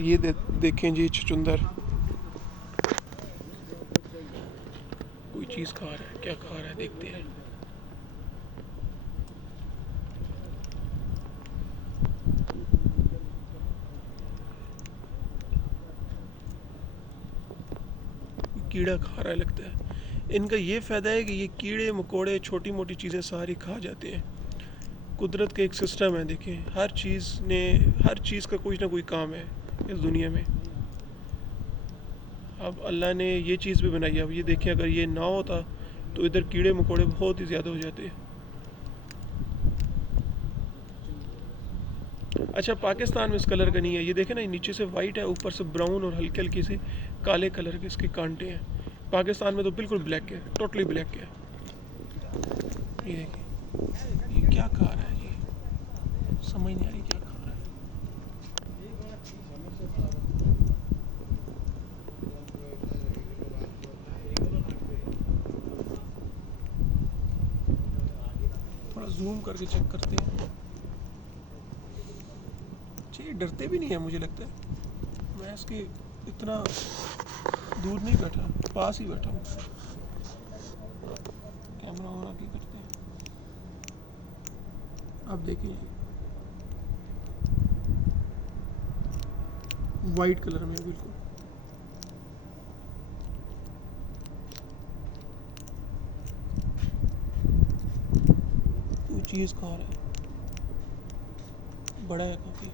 ये देखें जी चुचुंदर कोई चीज़ खा रहा है, क्या खा रहा है देखते हैं। कीड़ा खा रहा है लगता है। इनका ये फ़ायदा है कि ये कीड़े मकोड़े छोटी मोटी चीज़ें सारी खा जाते हैं। कुदरत का एक सिस्टम है, देखें हर चीज़ का कोई ना कोई काम है इस दुनिया में। अब अल्लाह ने ये चीज़ भी बनाई है। अब ये देखें, अगर ये ना होता तो इधर कीड़े मकोड़े बहुत ही ज़्यादा हो जाते। अच्छा, पाकिस्तान में इस कलर का नहीं है। ये देखें ना, नीचे से वाइट है, ऊपर से ब्राउन और हल्के हल्के से काले कलर के इसके कांटे हैं। पाकिस्तान में तो बिल्कुल ब्लैक है, टोटली ब्लैक है। ये देखिए, ये क्या खा रहा है, ये समझ नहीं आ रही क्या खा रहा है। थोड़ा जूम करके चेक करते हैं। अच्छा, ये डरते भी नहीं है मुझे लगता है। मैं इसके इतना दूर नहीं बैठा, पास ही बैठा हूँ। कैमरा और आगे करते हैं। अब देखिए, वाइट कलर में बिल्कुल। कोई चीज़ खा रहा है, बड़ा है काफ़ी।